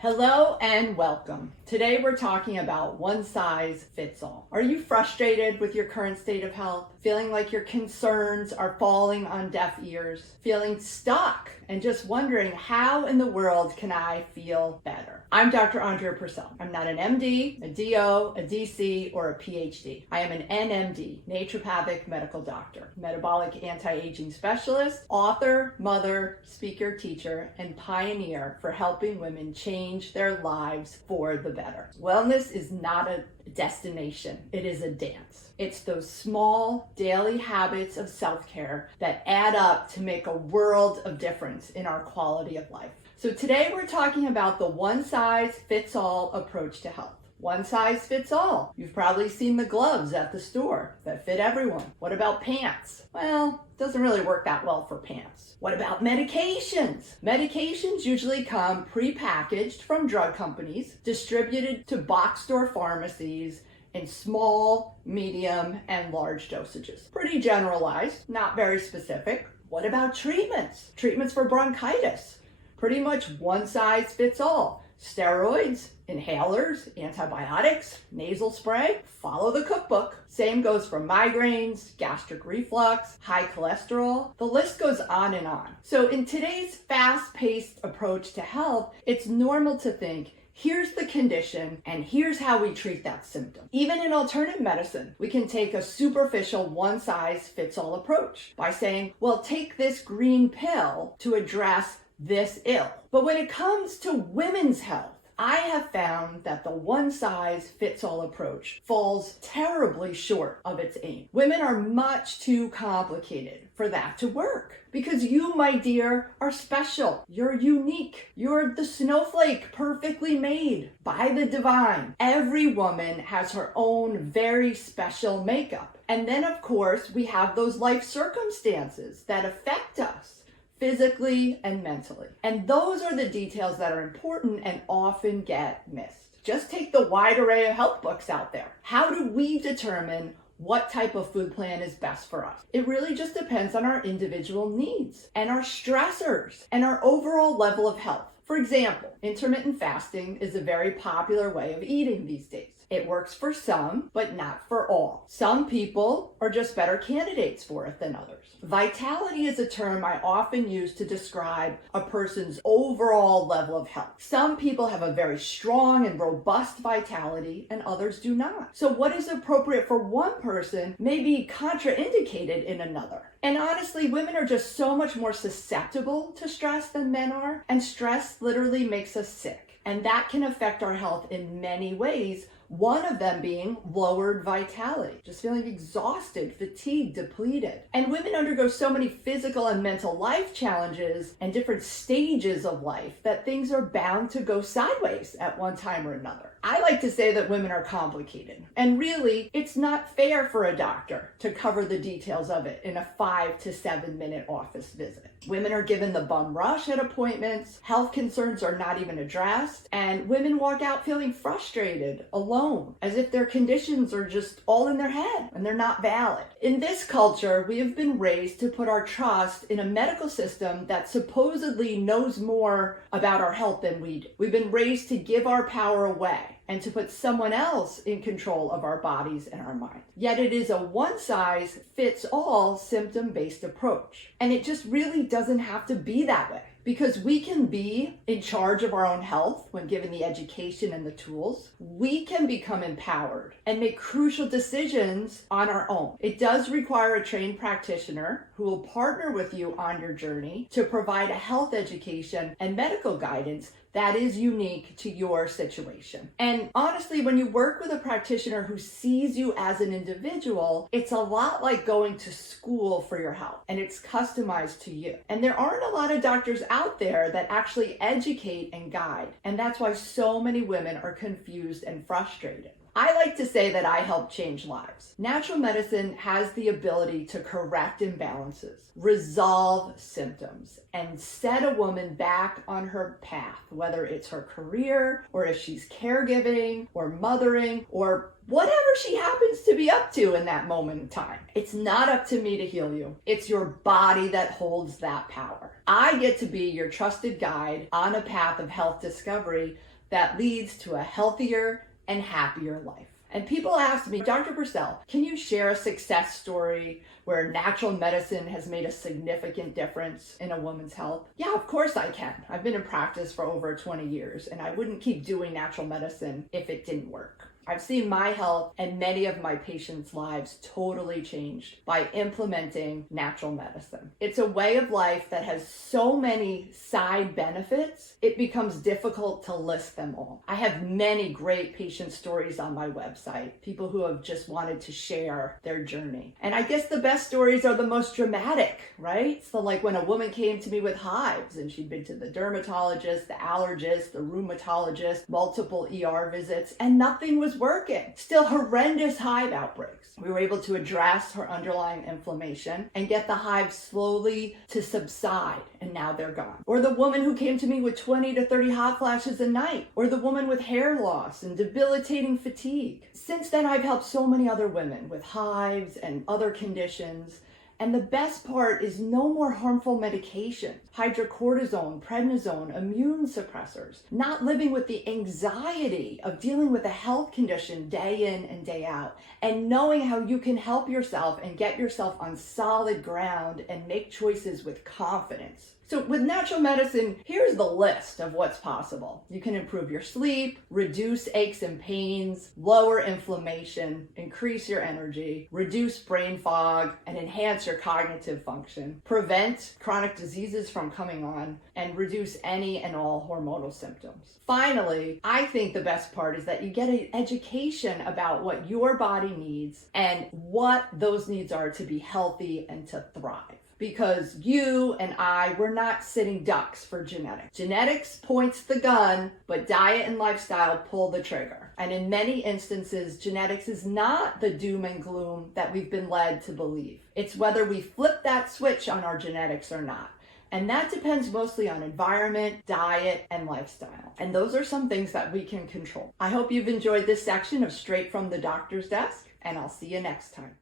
Hello and welcome. Today we're talking about one size fits all. Are you frustrated with your current state of health? Feeling like your concerns are falling on deaf ears? Feeling stuck and just wondering, how in the world can I feel better? I'm Dr. Andrea Purcell. I'm not an MD, a DO, a DC, or a PhD. I am an NMD, naturopathic medical doctor, metabolic anti-aging specialist, author, mother, speaker, teacher, and pioneer for helping women change their lives for the better. Wellness is not a destination, it is a dance. It's those small daily habits of self-care that add up to make a world of difference in our quality of life. So today we're talking about the one size fits all approach to health. One size fits all. You've probably seen the gloves at the store that fit everyone. What about pants? Well, it doesn't really work that well for pants. What about medications? Medications usually come pre-packaged from drug companies, distributed to box store pharmacies in small, medium, and large dosages. Pretty generalized, not very specific. What about treatments? Treatments for bronchitis. Pretty much one size fits all. Steroids, inhalers, antibiotics, nasal spray, follow the cookbook. Same goes for migraines, gastric reflux, high cholesterol. The list goes on and on. So in today's fast-paced approach to health, it's normal to think, here's the condition and here's how we treat that symptom. Even in alternative medicine, we can take a superficial one-size-fits-all approach by saying, well, take this green pill to address this ill. But when it comes to women's health, I have found that the one-size-fits-all approach falls terribly short of its aim. Women are much too complicated for that to work. Because you, my dear, are special. You're unique. You're the snowflake perfectly made by the divine. Every woman has her own very special makeup. And then, of course, we have those life circumstances that affect us physically and mentally. And those are the details that are important and often get missed. Just take the wide array of health books out there. How do we determine what type of food plan is best for us? It really just depends on our individual needs and our stressors and our overall level of health. For example, intermittent fasting is a very popular way of eating these days. It works for some, but not for all. Some people are just better candidates for it than others. Vitality is a term I often use to describe a person's overall level of health. Some people have a very strong and robust vitality and others do not. So what is appropriate for one person may be contraindicated in another. And honestly, women are just so much more susceptible to stress than men are, and stress literally makes us sick. And that can affect our health in many ways, one of them being lowered vitality, just feeling exhausted, fatigued, depleted. And women undergo so many physical and mental life challenges and different stages of life that things are bound to go sideways at one time or another. I like to say that women are complicated. And really, it's not fair for a doctor to cover the details of it in a 5 to 7 minute office visit. Women are given the bum rush at appointments, health concerns are not even addressed, and women walk out feeling frustrated, alone, as if their conditions are just all in their head and they're not valid. In this culture, we have been raised to put our trust in a medical system that supposedly knows more about our health than we do. We've been raised to give our power away and to put someone else in control of our bodies and our mind. Yet it is a one-size-fits-all symptom-based approach. And it just really doesn't have to be that way. Because we can be in charge of our own health when given the education and the tools. We can become empowered and make crucial decisions on our own. It does require a trained practitioner who will partner with you on your journey to provide a health education and medical guidance that is unique to your situation. And honestly, when you work with a practitioner who sees you as an individual, it's a lot like going to school for your health, and it's customized to you. And there aren't a lot of doctors out there that actually educate and guide, and that's why so many women are confused and frustrated. I like to say that I help change lives. Natural medicine has the ability to correct imbalances, resolve symptoms, and set a woman back on her path, whether it's her career or if she's caregiving or mothering or whatever she happens to be up to in that moment in time. It's not up to me to heal you. It's your body that holds that power. I get to be your trusted guide on a path of health discovery that leads to a healthier and happier life. And people ask me, Dr. Purcell, can you share a success story where natural medicine has made a significant difference in a woman's health? Yeah, of course I can. I've been in practice for over 20 years, and I wouldn't keep doing natural medicine if it didn't work. I've seen my health and many of my patients' lives totally changed by implementing natural medicine. It's a way of life that has so many side benefits, it becomes difficult to list them all. I have many great patient stories on my website, people who have just wanted to share their journey. And I guess the best stories are the most dramatic, right? So like when a woman came to me with hives and she'd been to the dermatologist, the allergist, the rheumatologist, multiple ER visits, and nothing was working. Still horrendous hive outbreaks. We were able to address her underlying inflammation and get the hives slowly to subside, and now they're gone. Or the woman who came to me with 20 to 30 hot flashes a night, or the woman with hair loss and debilitating fatigue. Since then, I've helped so many other women with hives and other conditions. And the best part is no more harmful medications, hydrocortisone, prednisone, immune suppressors, not living with the anxiety of dealing with a health condition day in and day out, and knowing how you can help yourself and get yourself on solid ground and make choices with confidence. So with natural medicine, here's the list of what's possible. You can improve your sleep, reduce aches and pains, lower inflammation, increase your energy, reduce brain fog, and enhance your cognitive function, prevent chronic diseases from coming on, and reduce any and all hormonal symptoms. Finally, I think the best part is that you get an education about what your body needs and what those needs are to be healthy and to thrive. Because you and I, we're not sitting ducks for genetics. Genetics points the gun, but diet and lifestyle pull the trigger. And in many instances, genetics is not the doom and gloom that we've been led to believe. It's whether we flip that switch on our genetics or not. And that depends mostly on environment, diet, and lifestyle. And those are some things that we can control. I hope you've enjoyed this section of Straight from the Doctor's Desk, and I'll see you next time.